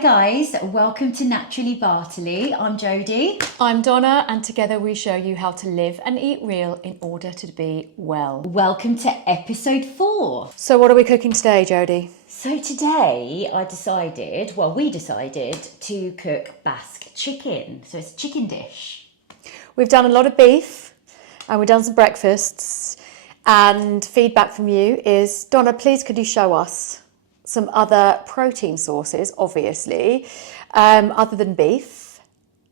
guys, welcome to Naturally Bartoli. I'm Jodie. I'm Donna, and together we show you how to live and eat real in order to be well. Welcome to episode 4. So what are we cooking today, Jodie? So today we decided to cook Basque chicken. So it's a chicken dish. We've done a lot of beef and we've done some breakfasts, and feedback from you is, Donna, please could you show us some other protein sources, obviously, other than beef.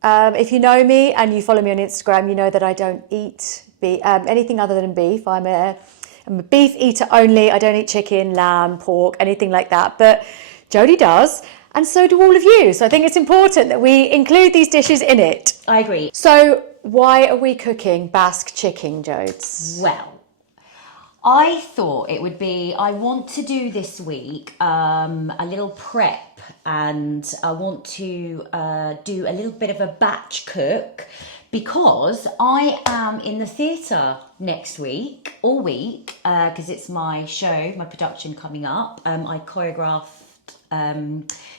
If you know me and you follow me on Instagram, you know that I don't eat anything other than beef. I'm a beef eater only. I don't eat chicken, lamb, pork, anything like that. But Jodie does, and so do all of you. So I think it's important that we include these dishes in it. I agree. So why are we cooking Basque chicken, Jodes? Well, I thought it would be, I want to do this week a little prep, and I want to do a little bit of a batch cook, because I am in the theatre next week, all week, because it's my show, my production coming up. I choreographed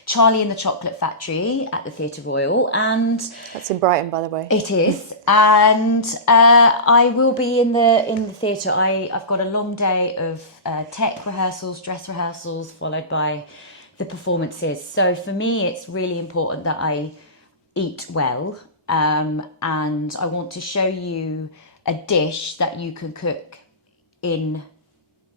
Charlie and the Chocolate Factory at the Theatre Royal, and That's in Brighton, by the way. it is, and I will be in the theatre. I've got a long day of tech rehearsals, dress rehearsals, followed by the performances. So for me, it's really important that I eat well, and I want to show you a dish that you can cook in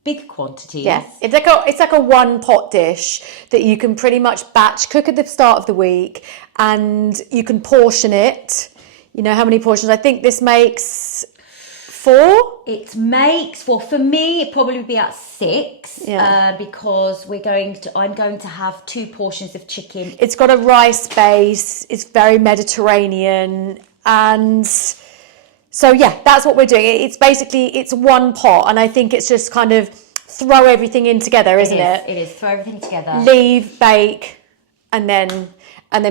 big quantities. Yeah, it's like a one pot dish that you can pretty much batch cook at the start of the week, and you can portion it. You know how many portions? I think this makes 4. It makes, well, for me, it probably would be at 6, because I'm going to have 2 portions of chicken. It's got a rice base. It's very Mediterranean, and so yeah, that's what we're doing. It's one pot, and I think it's just kind of throw everything in together, isn't it? It is, throw everything together. Leave, bake, and then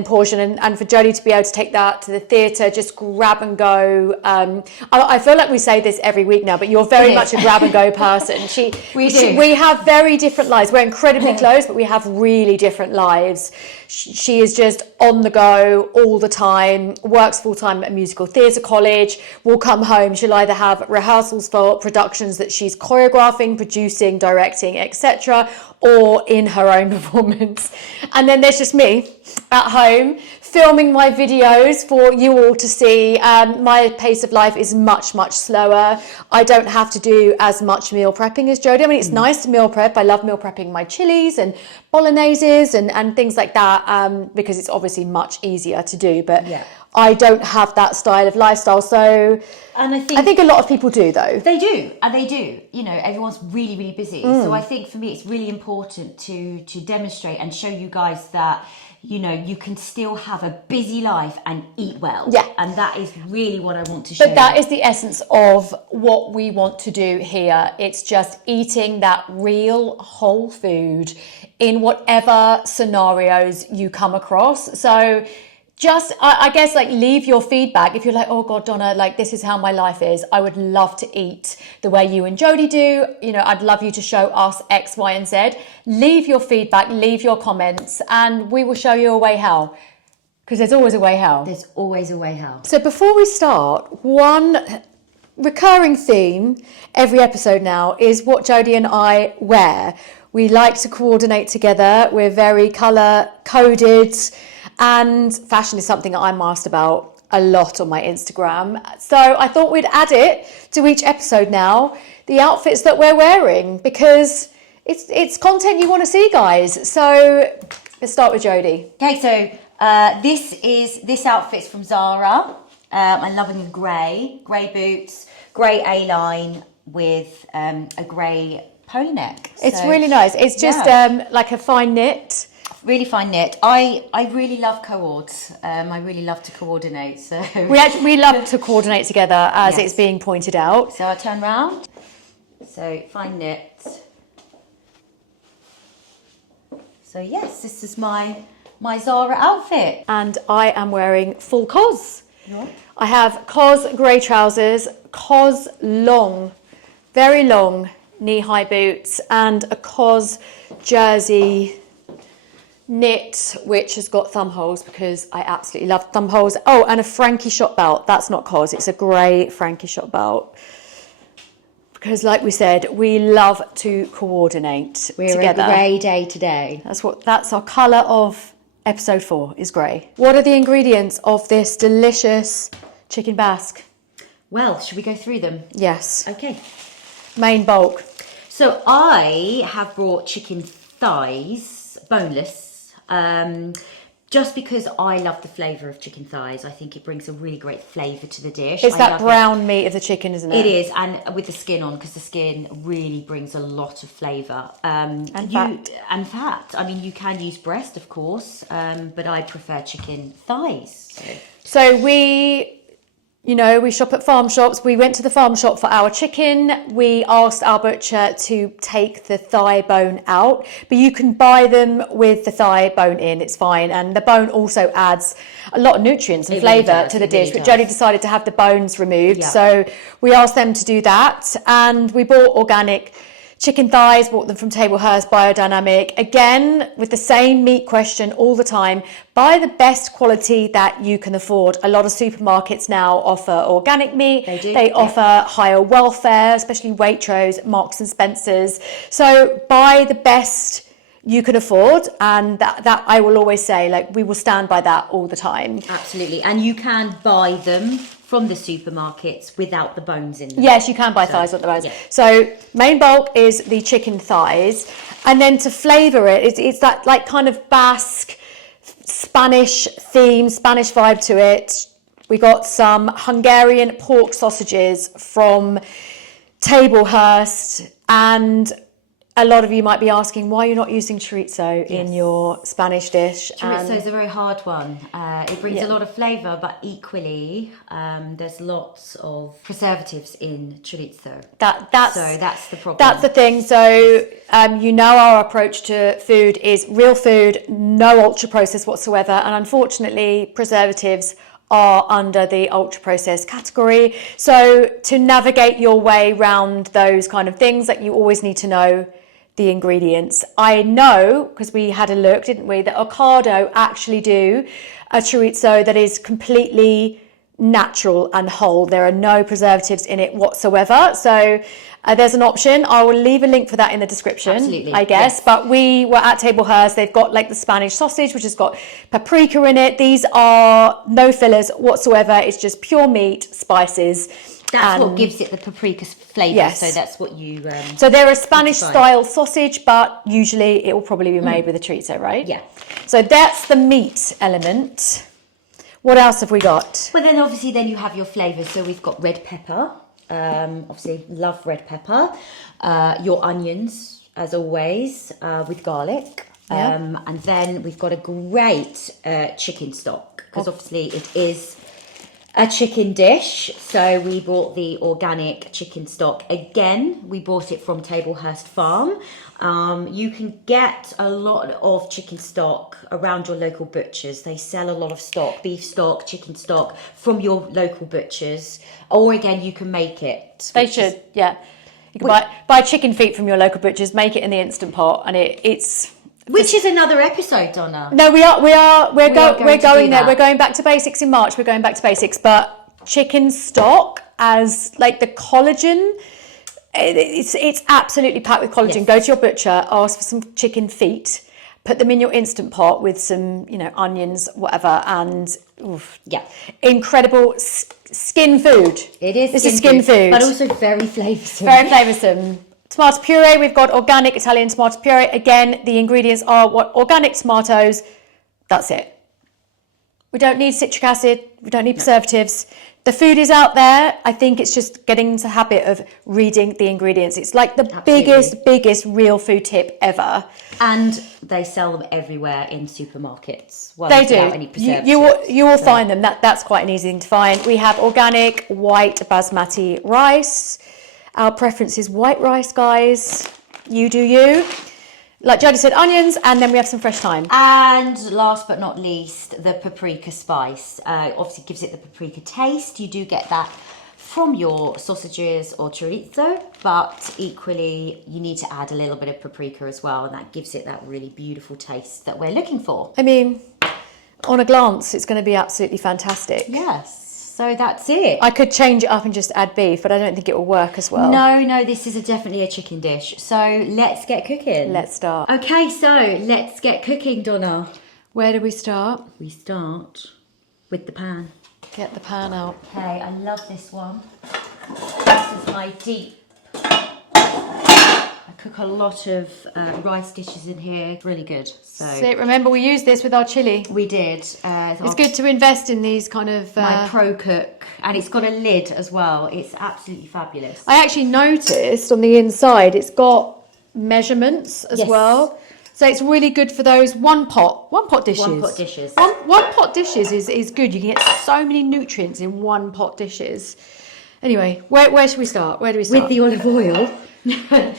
portion, and for Jodie to be able to take that to the theatre, just grab and go. I feel like we say this every week now, but you're very much a grab and go person. We have very different lives. We're incredibly close, but we have really different lives. She is just on the go all the time, works full time at a musical theatre college, will come home, she'll either have rehearsals for productions that she's choreographing, producing, directing, etc., or in her own performance. And then there's just me at home filming my videos for you all to see. My pace of life is much, much slower. I don't have to do as much meal prepping as Jodie. I mean, it's nice to meal prep. I love meal prepping my chilies and bologneses and things like that, because it's obviously much easier to do. But I don't have that style of lifestyle. So, and I think a lot of people do, though. They do, and they do. You know, everyone's really, really busy. So I think for me, it's really important to demonstrate and show you guys that, you know, you can still have a busy life and eat well. Yeah. And that is really what I want to show. But that is the essence of what we want to do here. It's just eating that real whole food in whatever scenarios you come across. So just, I guess, like, leave your feedback. If you're like, oh God, Donna, like, this is how my life is. I would love to eat the way you and Jodie do. You know, I'd love you to show us X, Y, and Z. Leave your feedback, leave your comments, and we will show you a way how. Because there's always a way how. There's always a way how. So before we start, one recurring theme every episode now is what Jodie and I wear. We like to coordinate together. We're very colour coded. And fashion is something that I'm asked about a lot on my Instagram. So I thought we'd add it to each episode now, the outfits that we're wearing, because it's content you want to see, guys. So let's start with Jodie. Okay, so this outfit's from Zara. I'm loving the grey boots, grey A-line with a grey polo neck. It's really nice. It's just like a fine knit. Really fine knit. I really love co-ords. I really love to coordinate. So we love to coordinate together, as it's being pointed out. So I'll turn round. So fine knit. So yes, this is my Zara outfit. And I am wearing full cos. Yeah. I have cos grey trousers, cos long, very long knee-high boots, and a cos jersey knit, which has got thumb holes because I absolutely love thumb holes. Oh, and a Frankie shot belt. That's not cos. It's a grey Frankie shot belt. Because like we said, we love to coordinate We're together. a grey day today. That's our colour of episode 4 is grey. What are the ingredients of this delicious chicken basque? Well, should we go through them? Yes. Okay. Main bulk. So I have brought chicken thighs, boneless, just because I love the flavour of chicken thighs. I think it brings a really great flavour to the dish. It's that brown meat of the chicken, isn't it? It is, and with the skin on, because the skin really brings a lot of flavour. And fat. I mean, you can use breast, of course, but I prefer chicken thighs. So we shop at farm shops. We went to the farm shop for our chicken. We asked our butcher to take the thigh bone out, but you can buy them with the thigh bone in. It's fine. And the bone also adds a lot of nutrients and flavour to the dish, but Jodie decided to have the bones removed. Yeah. So we asked them to do that. And we bought organic chicken thighs, bought them from Tablehurst Biodynamic. Again, with the same meat question all the time, buy the best quality that you can afford. A lot of supermarkets now offer organic meat. They do. They offer higher welfare, especially Waitrose, Marks and Spencer's. So buy the best you can afford, and that I will always say, like, we will stand by that all the time. Absolutely. And you can buy them from the supermarkets without the bones in them. Yes, you can buy thighs without the bones. Yeah. So main bulk is the chicken thighs, and then to flavour it, it's that like kind of Basque, Spanish theme, Spanish vibe to it. We got some Hungarian pork sausages from Tablehurst, and a lot of you might be asking why you're not using chorizo in your Spanish dish. Chorizo is a very hard one. It brings a lot of flavour, but equally there's lots of preservatives in chorizo. So that's the problem. That's the thing. So our approach to food is real food, no ultra processed whatsoever, and unfortunately preservatives are under the ultra processed category. So to navigate your way around those kind of things, that you always need to know the ingredients. I know, because we had a look, didn't we, that Ocado actually do a chorizo that is completely natural and whole. There are no preservatives in it whatsoever. So there's an option. I will leave a link for that in the description. Absolutely. I guess. Yes. But we were at Tablehurst. They've got like the Spanish sausage, which has got paprika in it. These are no fillers whatsoever. It's just pure meat, spices. That's what gives it the paprika flavour. Yes. So that's what you... so they're a Spanish style sausage, but usually it will probably be made with a chorizo, right? Yeah. So that's the meat element. What else have we got? Well, then obviously then you have your flavours. So we've got red pepper. Obviously love red pepper. Your onions, as always, with garlic. Yeah. And then we've got a great chicken stock, because obviously it is a chicken dish. So we bought the organic chicken stock. Again, we bought it from Tablehurst Farm. You can get a lot of chicken stock around your local butchers. They sell a lot of stock, beef stock, chicken stock from your local butchers. Or again, you can make it. They should, yeah. You can buy chicken feet from your local butchers, make it in the Instant Pot, and it's... Which is another episode, Donna. No, we're going there. That. We're going back to basics in March. We're going back to basics, but chicken stock as like the collagen, it's absolutely packed with collagen. Yes. Go to your butcher, ask for some chicken feet, put them in your Instant Pot with some, onions, whatever, and incredible skin food. It is. It's a skin food, but also very flavoursome. Very flavoursome. Tomato puree, we've got organic Italian tomato puree. Again, the ingredients are organic tomatoes. That's it. We don't need citric acid. We don't need preservatives. The food is out there. I think it's just getting into the habit of reading the ingredients. It's like the biggest real food tip ever. And they sell them everywhere in supermarkets. Well, they do. Without any preservatives. You will find them. That's quite an easy thing to find. We have organic white basmati rice. Our preference is white rice, guys. You do you. Like Jodie said, onions, and then we have some fresh thyme. And last but not least, the paprika spice. Obviously gives it the paprika taste. You do get that from your sausages or chorizo, but equally you need to add a little bit of paprika as well, and that gives it that really beautiful taste that we're looking for. I mean, on a glance, it's going to be absolutely fantastic. Yes, so that's it. I could change it up and just add beef, but I don't think it will work as well. No, this is definitely a chicken dish. So let's get cooking. Let's start. Okay, so let's get cooking, Donna. Where do we start? We start with the pan. Get the pan out. Okay, I love this one. This is my deep. I cook a lot of rice dishes in here. It's really good. So remember, we used this with our chili. we did. It's good to invest in these kind of... My Pro Cook, and it's got a lid as well. It's absolutely fabulous. I actually noticed on the inside it's got measurements as well. So it's really good for those one pot dishes. One pot dishes. One pot dishes is good. You can get so many nutrients in one pot dishes. Anyway, where should we start? Where do we start? With the olive oil.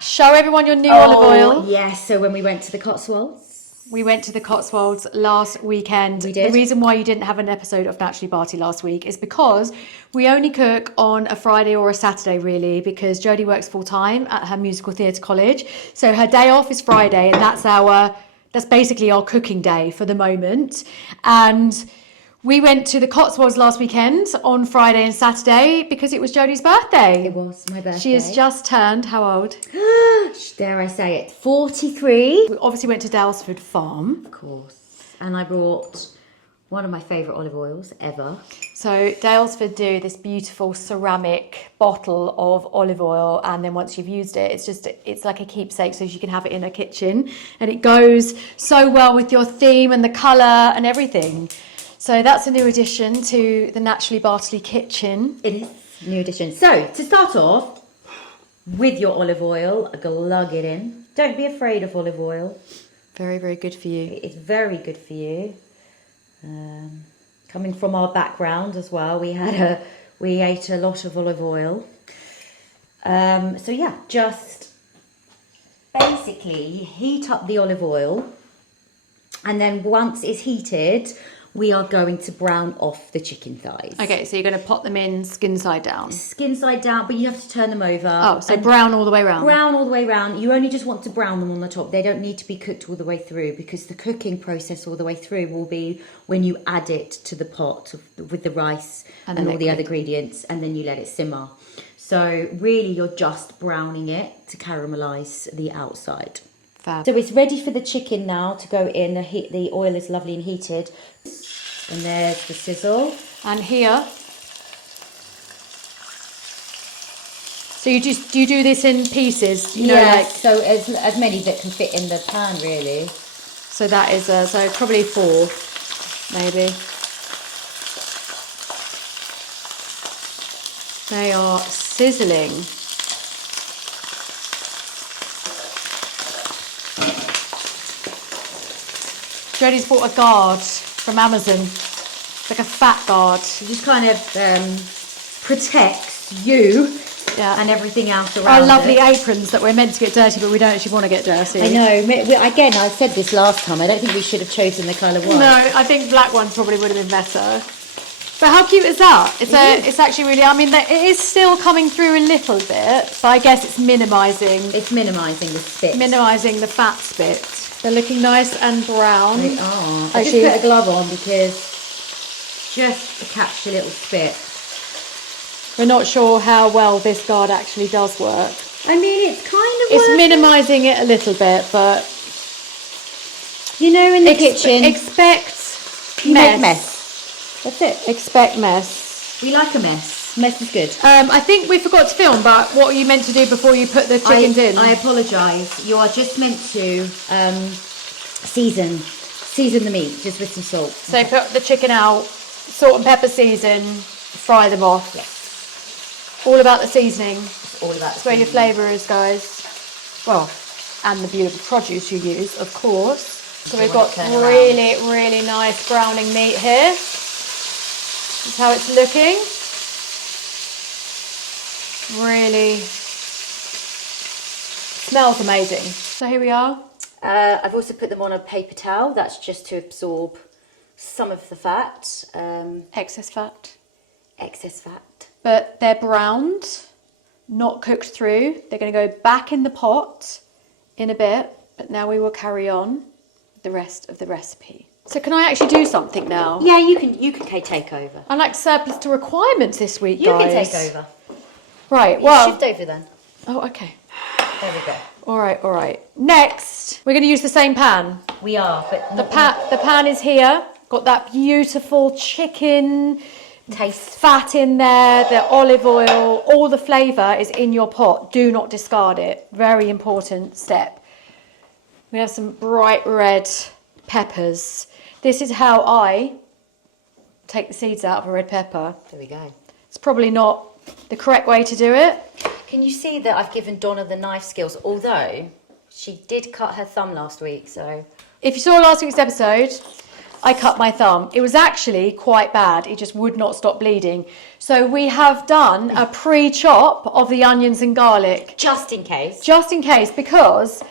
Show everyone your new olive oil. Yes, so when we went to the Cotswolds. We went to the Cotswolds last weekend. We did. The reason why you didn't have an episode of Naturally Bartoli last week is because we only cook on a Friday or a Saturday, really, because Jodie works full time at her musical theatre college. So her day off is Friday, and that's basically our cooking day for the moment. And we went to the Cotswolds last weekend on Friday and Saturday because it was Jodie's birthday. It was my birthday. She has just turned, how old? Dare I say it, 43. We obviously went to Dalesford Farm. Of course. And I brought one of my favourite olive oils ever. So Dalesford do this beautiful ceramic bottle of olive oil, and then once you've used it, it's like a keepsake, so you can have it in a kitchen, and it goes so well with your theme and the colour and everything. So that's a new addition to the Naturally Bartoli kitchen. It is a new addition. So to start off with your olive oil, glug it in. Don't be afraid of olive oil. Very, very good for you. It's very good for you. Coming from our background as well, we ate a lot of olive oil. So yeah, just basically heat up the olive oil, and then once it's heated, we are going to brown off the chicken thighs. Okay, so you're going to pot them in skin side down. Skin side down, but you have to turn them over. Oh, so brown all the way around. Brown all the way around. You only just want to brown them on the top. They don't need to be cooked all the way through, because the cooking process all the way through will be when you add it to the pot with the rice and all the other ingredients, and then you let it simmer. So really you're just browning it to caramelise the outside. Fab. So it's ready for the chicken now to go in. The oil is lovely and heated. And there's the sizzle. And here, so you do this in pieces, you know, like, so as many that can fit in the pan, really. so that is so probably 4, maybe. They are sizzling. Jodie's bought a guard from Amazon. It's like a fat guard. It just kind of protects you and everything else around. Our lovely aprons that we're meant to get dirty, but we don't actually want to get dirty. I know. Again, I said this last time. I don't think we should have chosen the colour white. No, I think black ones probably would have been better. But how cute is that? It's actually really, I mean, it is still coming through a little bit, but I guess it's minimising. It's minimising the spit. Minimising the fat spit. They're looking nice and brown. They are. I Actually, just put a glove on because just to catch a little spit. we're not sure how well this guard actually does work. I mean, it's kind of It's working. minimising it a little bit, but You know, in the kitchen, expect you mess. make mess. That's it. Expect mess. We like a mess. Mess is good. I think we forgot to film, but what are you meant to do before you put the chickens in? I apologise. You are just meant to season the meat just with some salt. So put the chicken out, salt and pepper season, fry them off. Yes. All about the seasoning. It's all about That's where your flavour is, guys. Well, and the beautiful produce you use, of course. So we've got really, really nice browning meat here. That's how it's looking. Really smells amazing. So here we are. I've also put them on a paper towel. That's just to absorb some of the fat. Excess fat. Excess fat. but they're browned, not cooked through. They're going to go back in the pot in a bit, but now we will carry on with the rest of the recipe. So can I actually do something now? Yeah, you can take over. I'm like surplus to requirements this week, You guys. can take over. Right, You well... shift over then. Oh, okay. There we go. All right. Next, we're going to use the same pan. We are, but The pan is here. Got that beautiful chicken taste. fat in there, the olive oil, all the flavour is in your pot. Do not discard it. Very important step. We have some bright red peppers. This is how I take the seeds out of a red pepper. There we go. It's probably not the correct way to do it. Can you see that I've given Donna the knife skills, although she did cut her thumb last week, so... If you saw last week's episode, I cut my thumb. It was actually quite bad. It just would not stop bleeding. So we have done a pre-chop of the onions and garlic. Just in case. Just in case, because...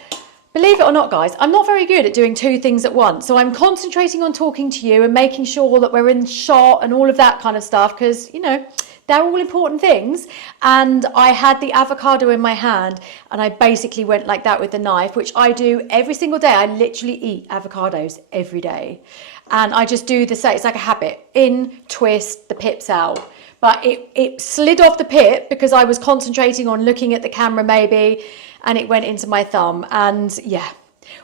Believe it or not, guys, I'm not very good at doing two things at once. So I'm concentrating on talking to you and making sure that we're in shot and all of that kind of stuff because, you know, they're all important things. And I had the avocado in my hand and I basically went like that with the knife, which I do every single day. I literally eat avocados every day. And I just do the same. It's like a habit. In, twist, the pip's out. But it slid off the pip because I was concentrating on looking at the camera maybe, and it went into my thumb. And yeah,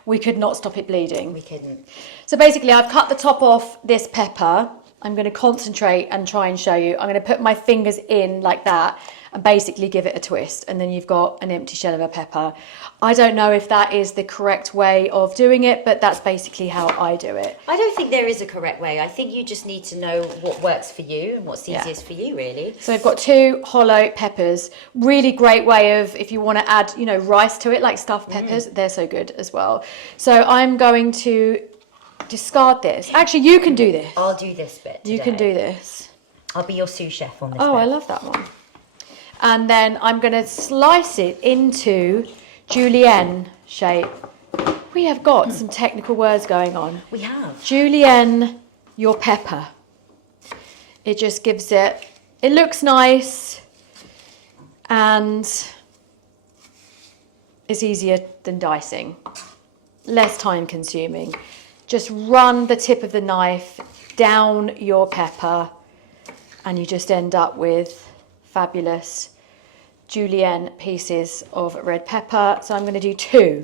we could not stop it bleeding. We couldn't. So basically I've cut the top off this pepper. I'm going to concentrate and try and show you. I'm going to put my fingers in like that and basically give it a twist. And then you've got an empty shell of a pepper. I don't know if that is the correct way of doing it, but that's basically how I do it. I don't think there is a correct way. I think you just need to know what works for you and what's easiest for you, really. So I've got 2 hollow peppers. Really great way of, if you want to add, you know, rice to it, like stuffed peppers, they're so good as well. So I'm going to discard this. Actually, you can do this. I'll do this bit today. You can do this. I'll be your sous chef on this Oh, bit. I love that one. And then I'm going to slice it into julienne shape. We have got some technical words going on. We have. Julienne, your pepper. It just gives it looks nice and it's easier than dicing. Less time consuming. Just run the tip of the knife down your pepper and you just end up with fabulous julienne pieces of red pepper. So I'm going to do 2.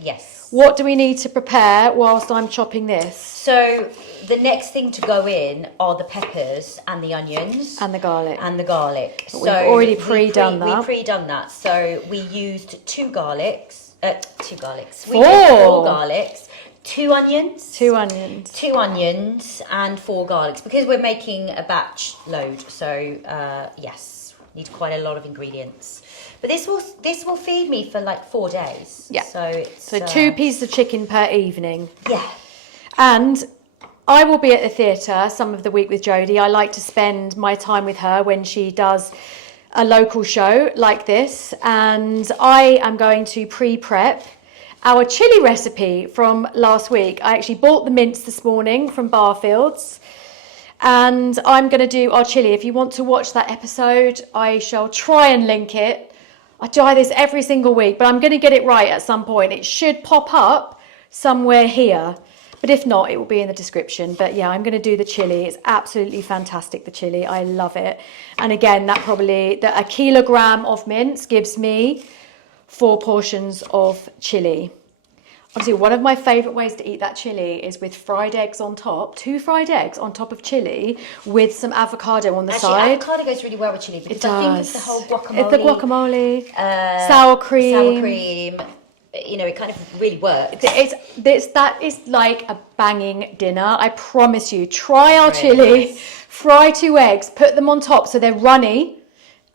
Yes. What do we need to prepare whilst I'm chopping this? So the next thing to go in are the peppers and the onions. And the garlic. And the garlic. But we've already pre-done that. We pre-done that. So we used 2 garlics. We 4. did 4 garlics. 2 onions. 2 onions. 2 onions and 4 garlics because we're making a batch load. So yes, need quite a lot of ingredients. But this will feed me for like 4 days. Yeah. So it's 2 pieces of chicken per evening. Yeah. And I will be at the theatre some of the week with Jodie. I like to spend my time with her when she does a local show like this. And I am going to pre-prep our chilli recipe from last week. I actually bought the mince this morning from Barfields. And I'm going to do our chilli. If you want to watch that episode, I shall try and link it. I try this every single week, but I'm going to get it right at some point. It should pop up somewhere here. But if not, it will be in the description. But yeah, I'm going to do the chilli. It's absolutely fantastic, the chilli. I love it. And again, a kilogram of mince gives me 4 portions of chilli. Obviously, one of my favourite ways to eat that chilli is with fried eggs on top. 2 fried eggs on top of chilli with some avocado on the side. Avocado goes really well with chilli because It I think does. it's the whole guacamole. It's the guacamole, sour cream. Sour cream. You know, it kind of really works. That is like a banging dinner. I promise you. Try our Very chilli, nice. fry 2 eggs, put them on top so they're runny,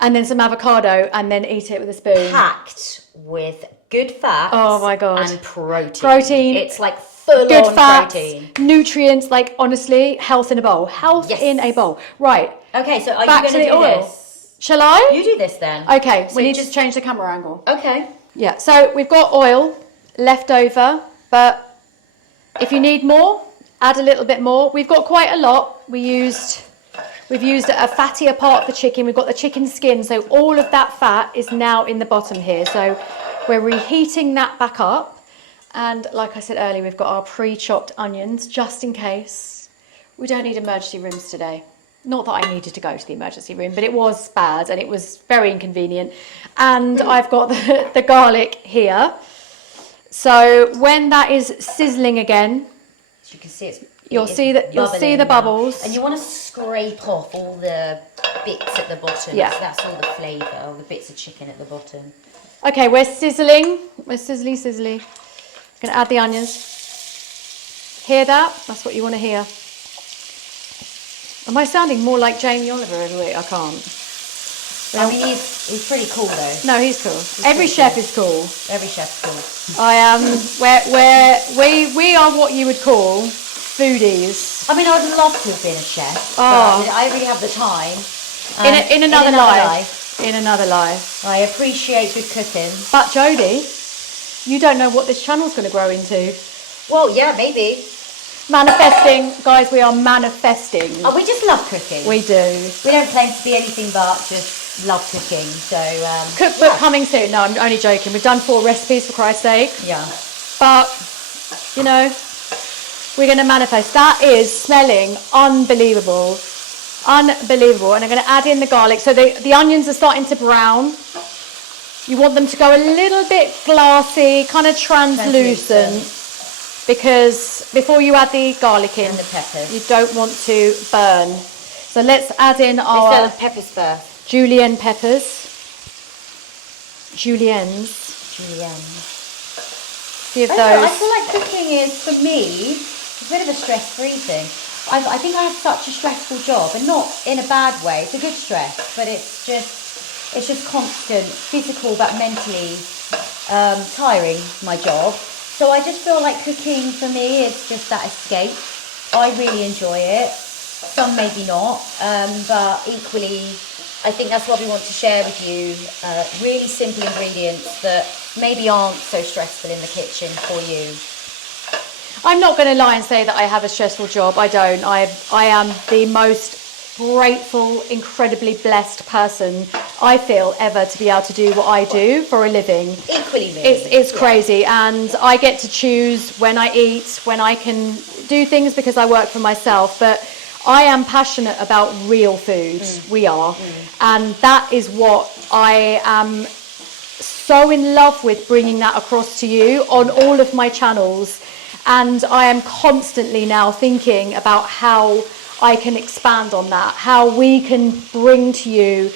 and then some avocado, and then eat it with a spoon. Packed with good fats. Oh my God. And protein. Protein. It's like full Good on fats, protein. nutrients, like honestly, health in a bowl. Health Yes. in a bowl. Right. Okay, so are Back you to going the to do oil. this? Shall I? You do this then. Okay, So we need just to change the camera angle. Okay. Yeah, so we've got oil left over, but if you need more, add a little bit more. We've got quite a lot. We used We've used a fattier part of the chicken. We've got the chicken skin. So all of that fat is now in the bottom here. So we're reheating that back up. And like I said earlier, we've got our pre-chopped onions just in case. We don't need emergency rooms today. Not that I needed to go to the emergency room, but it was bad and it was very inconvenient. And I've got the garlic here. So when that is sizzling again, as you can see, you'll see the bubbles. And you want to scrape off all the bits at the bottom. Yeah. So that's all the flavour, all the bits of chicken at the bottom. Okay, we're sizzling. We're sizzly. Gonna add the onions. Hear that? That's what you want to hear. Am I sounding more like Jamie Oliver every week? I can't. I mean, he's pretty cool though. No, he's cool. Every chef is cool. Every chef's cool. I am. We are what you would call foodies. I mean, I would love to have been a chef. Oh. But I really have the time. In another life. In another life. I appreciate good cooking. But Jodie, you don't know what this channel's going to grow into. Well, yeah, maybe. Manifesting, guys. We are manifesting. Oh, we just love cooking. We do. We don't claim to be anything but just love cooking. So cookbook coming soon. No, I'm only joking. We've done 4 recipes for Christ's sake. Yeah. But you know, we're going to manifest. That is smelling unbelievable. Unbelievable. And I'm going to add in the garlic. So the onions are starting to brown. You want them to go a little bit glassy, kind of translucent. Because before you add the garlic in, and the peppers, you don't want to burn. So let's add in our peppers first. julienne peppers. Juliennes. Give those. I feel like cooking is, for me, a bit of a stress-free thing. I think I have such a stressful job, and not in a bad way. It's a good stress, but it's just constant, physical but mentally tiring, my job. So I just feel like cooking for me is just that escape. I really enjoy it. Some maybe not, but equally, I think that's what we want to share with you. Really simple ingredients that maybe aren't so stressful in the kitchen for you. I'm not going to lie and say that I have a stressful job. I don't. I am the most grateful, incredibly blessed person I feel ever to be able to do what I do for a living. Equally me. It's crazy, and I get to choose when I eat, when I can do things because I work for myself, but I am passionate about real food. We are. And that is what I am so in love with, bringing that across to you on all of my channels. And I am constantly now thinking about how I can expand on that, how we can bring to you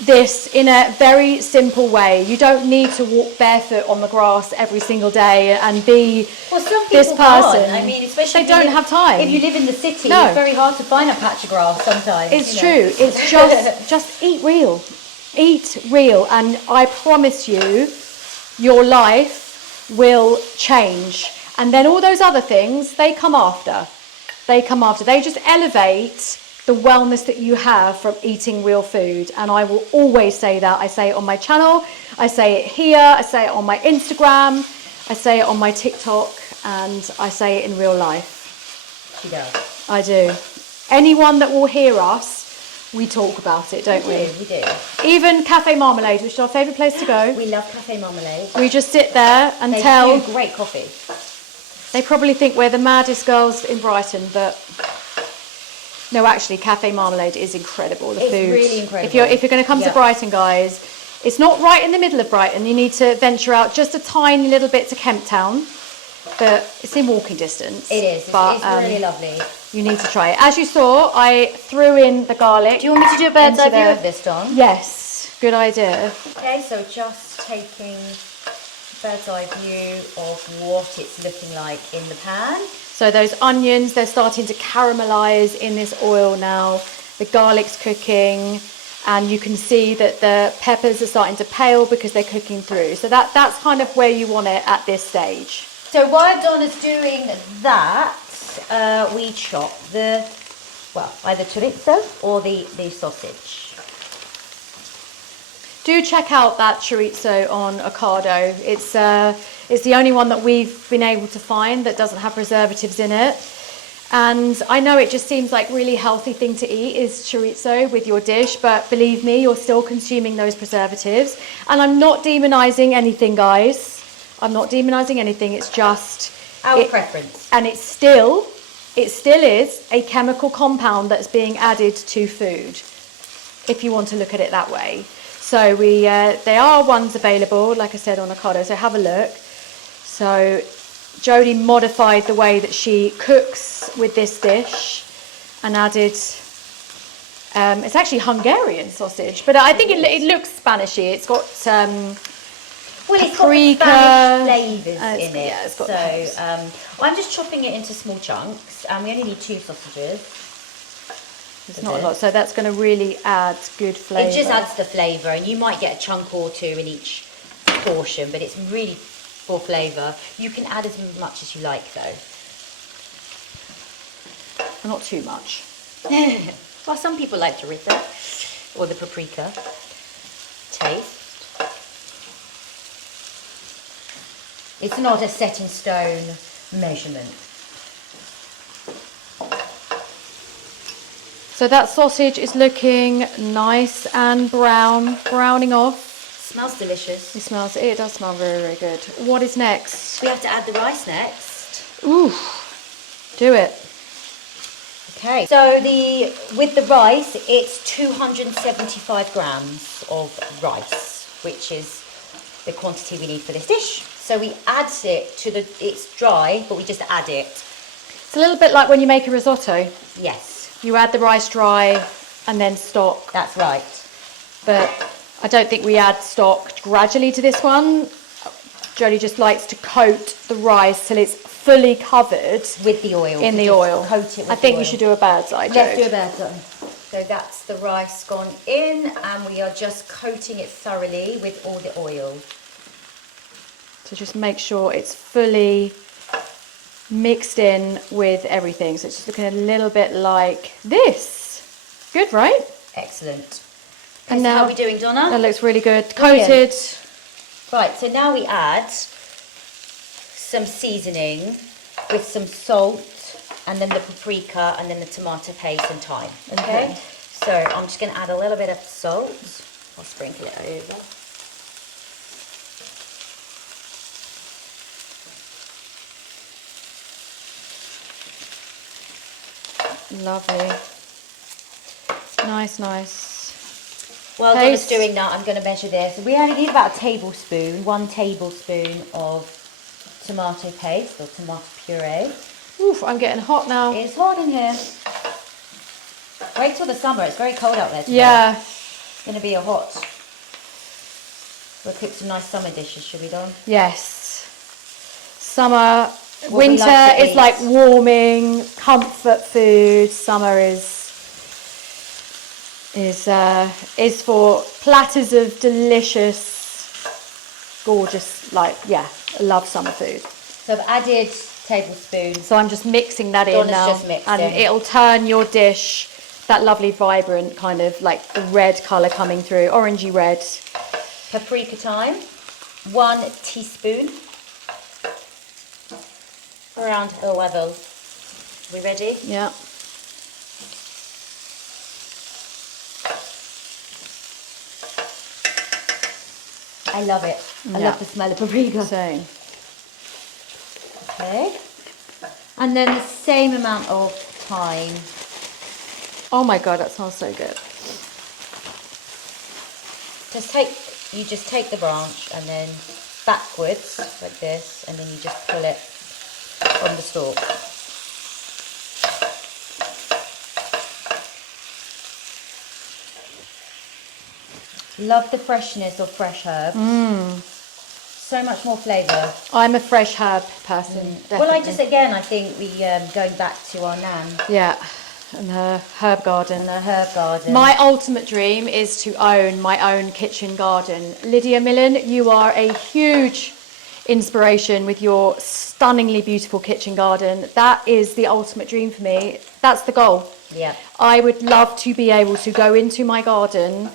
this in a very simple way. You don't need to walk barefoot on the grass every single day and be this person. I mean, especially they don't have time. If you live in the city, No. It's very hard to find a patch of grass sometimes. It's true. It's just eat real. Eat real, and I promise you, your life will change. And then all those other things, they come after. They just elevate the wellness that you have from eating real food. And I will always say that. I say it on my channel, I say it here, I say it on my Instagram, I say it on my TikTok, and I say it in real life. She does. I do. Anyone that will hear us, we talk about it, don't we? We do. Even Cafe Marmalade, which is our favourite place to go. We love Cafe Marmalade. We just sit there and They tell. do great coffee. They probably think we're the maddest girls in Brighton, but no, actually, Cafe Marmalade is incredible. The It's food. really incredible. If you're going to come to Brighton, guys, it's not right in the middle of Brighton. You need to venture out just a tiny little bit to Kemp Town, but it's in walking distance. It is. But, it's really lovely. You need to try it. As you saw, I threw in the garlic. Do you want me to do a bird's eye view of this, Dawn? Yes, good idea. Okay, so just taking bird's eye view of what it's looking like in the pan. So those onions, they're starting to caramelize in this oil now. The garlic's cooking, and you can see that the peppers are starting to pale because they're cooking through. So that's kind of where you want it at this stage. So while Donna's doing that, we chop either chorizo or the sausage. Do check out that chorizo on Ocado. It's the only one that we've been able to find that doesn't have preservatives in it. And I know it just seems like really healthy thing to eat is chorizo with your dish, but believe me, you're still consuming those preservatives. And I'm not demonizing anything, guys. I'm not demonizing anything. It's just our preference. And it still is a chemical compound that's being added to food, if you want to look at it that way. So there are ones available, like I said, on Ocado, so have a look. So Jodie modified the way that she cooks with this dish and added, it's actually Hungarian sausage, but I think it looks Spanishy. It's got paprika. Spanish flavours in it. Yeah, it's got I'm just chopping it into small chunks, and we only need 2 sausages. It's not a lot, so that's going to really add good flavour. It just adds the flavour, and you might get a chunk or 2 in each portion, but it's really for flavour. You can add as much as you like, though. Not too much. Well, some people like chorizo or the paprika. Taste. It's not a set in stone measurement. So that sausage is looking nice and browning off. Smells delicious. It does smell very, very good. What is next? We have to add the rice next. Ooh, do it. Okay. So with the rice, it's 275 grams of rice, which is the quantity we need for this dish. So we add it to it's dry, but we just add it. It's a little bit like when you make a risotto. Yes. You add the rice dry and then stock. That's right. But I don't think we add stock gradually to this one. Jodie just likes to coat the rice till it's fully covered with the oil. In the oil. Coat it with I think the we oil. should do a bird's eye. Let's do a bird's eye. So that's the rice gone in, and we are just coating it thoroughly with all the oil. So just make sure it's fully mixed in with everything. So it's just looking a little bit like this. Good, right? Excellent. And so now, how are we doing, Donna? That looks really good. Brilliant. Coated. Right, so now we add some seasoning with some salt, and then the paprika, and then the tomato paste and thyme. Okay? So I'm just going to add a little bit of salt. I'll sprinkle it over. Lovely. Nice. While Donna's doing that, I'm going to measure this. We only need about 1 tablespoon of tomato paste or tomato puree. Oof, I'm getting hot now. It's hot in here. Wait till the summer. It's very cold out there today. Yeah. It's going to be a hot. We'll cook some nice summer dishes, should we, Don? Yes. Summer, What we winter like to is eat. like warming, comfort food. Summer is for platters of delicious, gorgeous, I love summer food. So I've added tablespoons. So I'm just mixing that in Donna's now. just mixing. And it'll turn your dish that lovely vibrant kind of like the red colour coming through, orangey red. Paprika thyme. 1 teaspoon. Around the level. We ready? Yeah. I love it. I love the smell of paprika. Same. Okay. And then the same amount of thyme. Oh my god, that smells so good. You just take the branch and then backwards like this, and then you just pull it from the stalk. Love the freshness of fresh herbs. So much more flavour. I'm a fresh herb person. Well, I definitely. think we going back to our nan. Yeah, and her herb garden. And her herb garden. My ultimate dream is to own my own kitchen garden. Lydia Millen, you are a huge inspiration with your stunningly beautiful kitchen garden. That is the ultimate dream for me. That's the goal. Yeah. I would love to be able to go into my garden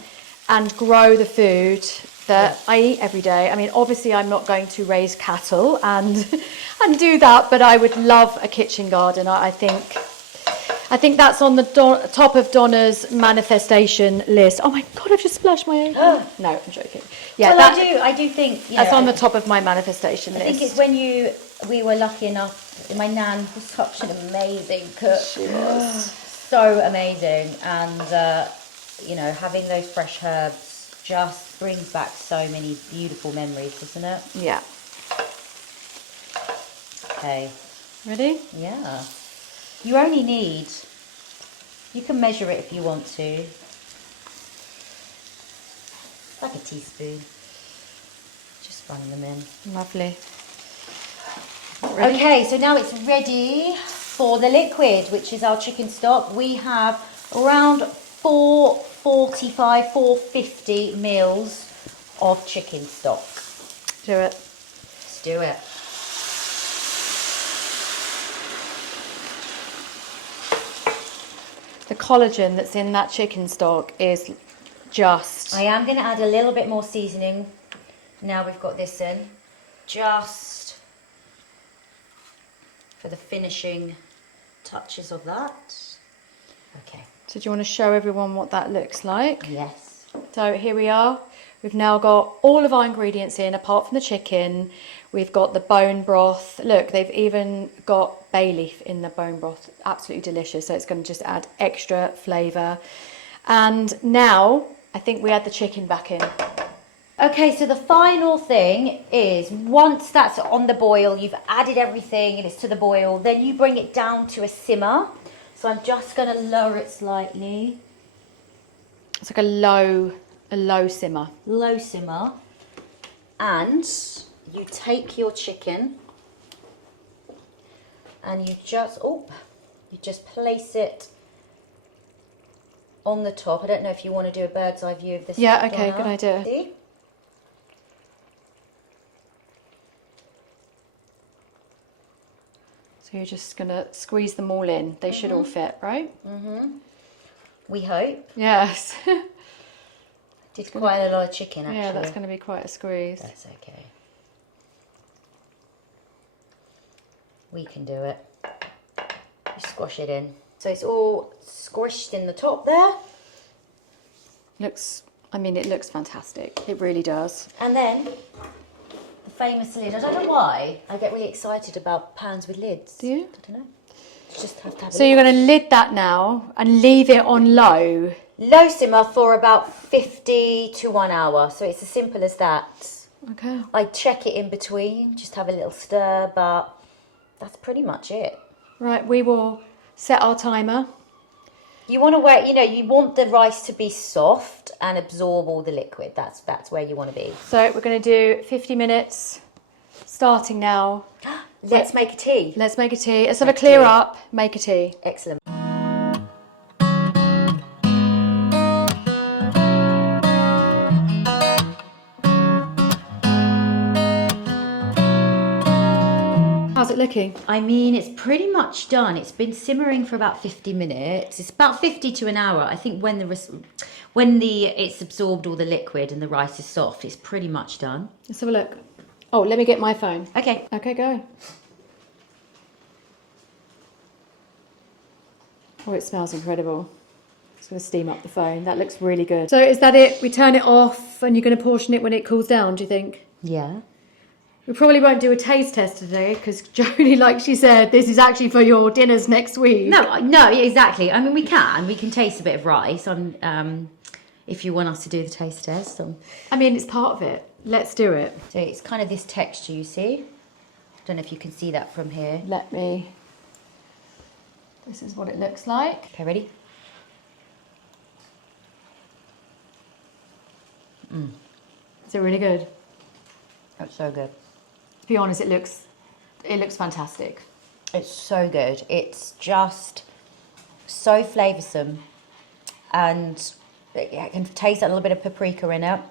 and grow the food that I eat every day. I mean, obviously I'm not going to raise cattle and do that, but I would love a kitchen garden. I think that's on the top of Donna's manifestation list. Oh my God, I've just splashed my own. No, I'm joking. Yeah, well, I do think that's on the top of my manifestation list. I think it's when we were lucky enough. My nan was such an amazing cook. She was so amazing, and having those fresh herbs just brings back so many beautiful memories, doesn't it? Yeah. Okay. Ready? Yeah. You only need, you can measure it if you want to, like a teaspoon, just run them in. Lovely. Ready? Okay, so now it's ready for the liquid, which is our chicken stock. We have around 445, 450 mils of chicken stock. Do it. Let's do it. The collagen that's in that chicken stock is just... I am going to add a little bit more seasoning now we've got this in, just for the finishing touches of that. Okay. So do you want to show everyone what that looks like? Yes. So here we are. We've now got all of our ingredients in, apart from the chicken. We've got the bone broth. Look, they've even got bay leaf in the bone broth. Absolutely delicious. So it's going to just add extra flavour. And now I think we add the chicken back in. Okay, so the final thing is, once that's on the boil, you've added everything and it's to the boil, then you bring it down to a simmer. So I'm just going to lower it slightly. It's like a low simmer. Low simmer. And you take your chicken and you just place it on the top. I don't know if you want to do a bird's eye view of this. Yeah, okay, good idea. See? So you're just going to squeeze them all in. They should all fit, right? Mm-hmm. We hope. Yes. Did quite a lot of chicken, actually. Yeah, that's going to be quite a squeeze. That's okay. We can do it. You squash it in. So it's all squished in the top there. It looks fantastic. It really does. And then the famous lid. I don't know why I get really excited about pans with lids. Do you? I don't know. You just have to have a So you're going to lid that now and leave it on low. Low simmer for about 50 to 1 hour. So it's as simple as that. Okay. I check it in between, just have a little stir, but that's pretty much it. Right, we will set our timer. You want to wait, you want the rice to be soft and absorb all the liquid. That's where you want to be. So we're going to do 50 minutes, starting now. Let's make a tea. Let's make a tea. Let's have a clear up, make a tea. Excellent. How's it looking? I mean, it's pretty much done. It's been simmering for about 50 minutes. It's about 50 to an hour. I think when it's absorbed all the liquid and the rice is soft, it's pretty much done. Let's have a look. Oh, let me get my phone. Okay. Okay, go. Oh, it smells incredible. Just going to steam up the phone. That looks really good. So is that it? We turn it off and you're going to portion it when it cools down, do you think? Yeah. We probably won't do a taste test today because Jodie, like she said, this is actually for your dinners next week. No, exactly. I mean, we can taste a bit of rice on, if you want us to do the taste test. I mean, it's part of it. Let's do it. So it's kind of this texture, you see? I don't know if you can see that from here. This is what it looks like. Okay, ready? Is it really good? That's so good. To be honest, it looks fantastic. It's so good. It's just so flavoursome, and I can taste a little bit of paprika in it.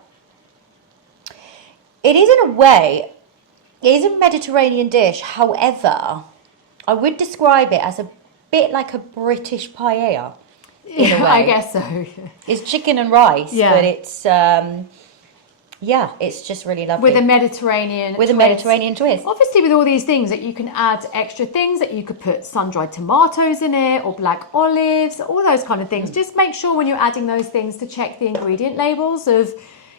It is, in a way, it is a Mediterranean dish. However, I would describe it as a bit like a British paella. In a way. I guess so. It's chicken and rice, Yeah. but it's Yeah, it's just really lovely. With a Mediterranean twist. Obviously, with all these things that you can add extra things, that you could put sun-dried tomatoes in it or black olives, all those kind of things. Just make sure when you're adding those things to check the ingredient labels of,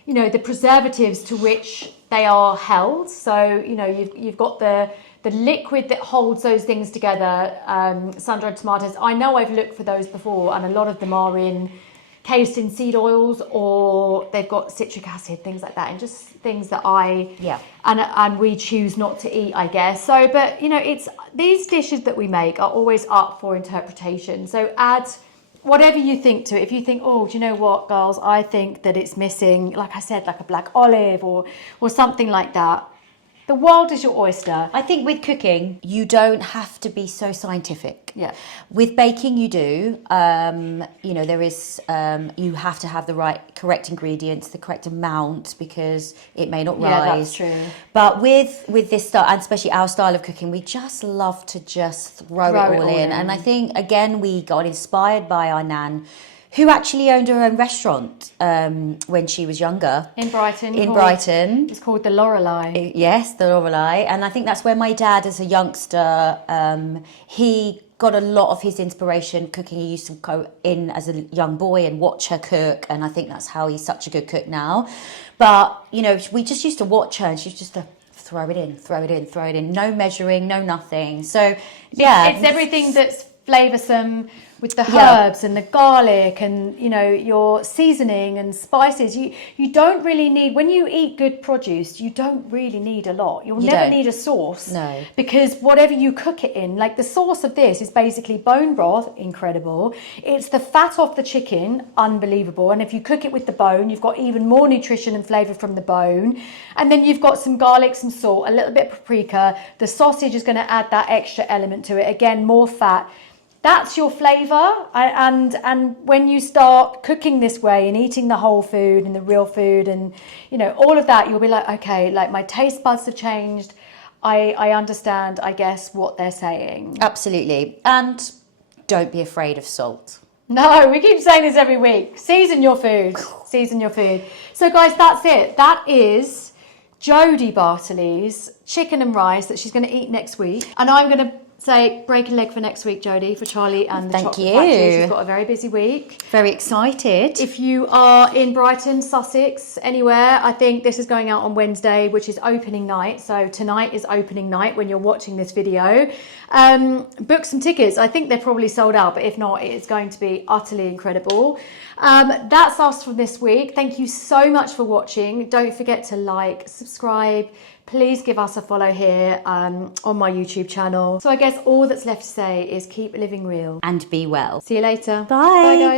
you know, the preservatives to which they are held. So, you know, you've got the liquid that holds those things together, sun-dried tomatoes. I know I've looked for those before, and a lot of them are cased in seed oils, or they've got citric acid, things like that, and just things that and we choose not to eat, I guess. So, but you know, it's these dishes that we make are always up for interpretation. So add whatever you think to it. If you think, oh, do you know what, girls, I think that it's missing, like I said, like a black olive or something like that. The world is your oyster. I think with cooking, you don't have to be so scientific. Yeah. With baking, you do. You know, there is, you have to have the correct ingredients, the correct amount, because it may not rise. Yeah, that's true. But with this style, and especially our style of cooking, we just love to just throw it all in. And I think, again, we got inspired by our nan, who actually owned her own restaurant when she was younger. In Brighton. It's called the Lorelei. Yes, the Lorelei. And I think that's where my dad, as a youngster, he got a lot of his inspiration cooking. He used to go in as a young boy and watch her cook. And I think that's how he's such a good cook now. But, you know, we just used to watch her, and she used just to throw it in. No measuring, no nothing. So, yeah. It's everything that's flavoursome, with the herbs and the garlic and, you know, your seasoning and spices. You don't really need, when you eat good produce, you don't really need a lot. You'll never need a sauce. No. Because whatever you cook it in, like the sauce of this is basically bone broth, incredible. It's the fat off the chicken, unbelievable. And if you cook it with the bone, you've got even more nutrition and flavour from the bone. And then you've got some garlic, some salt, a little bit of paprika. The sausage is going to add that extra element to it. Again, more fat. That's your flavour, and when you start cooking this way and eating the whole food and the real food and, you know, all of that, you'll be like, okay, like my taste buds have changed. I understand, I guess, what they're saying. Absolutely. And don't be afraid of salt. No, we keep saying this every week. Season your food. Season your food. So, guys, that's it. That is Jodie Bartoli's chicken and rice that she's going to eat next week. And I'm going to say break a leg for next week, Jodie, for Charlie and the Chocolate Factory. She's got a very busy week. Very excited. If you are in Brighton, Sussex, anywhere, I think this is going out on Wednesday, which is opening night. So tonight is opening night when you're watching this video. Book some tickets. I think they're probably sold out, but if not, it's going to be utterly incredible. That's us for this week. Thank you so much for watching. Don't forget to like, subscribe. Please give us a follow here on my YouTube channel. So I guess all that's left to say is keep living real. And be well. See you later. Bye. Bye, guys.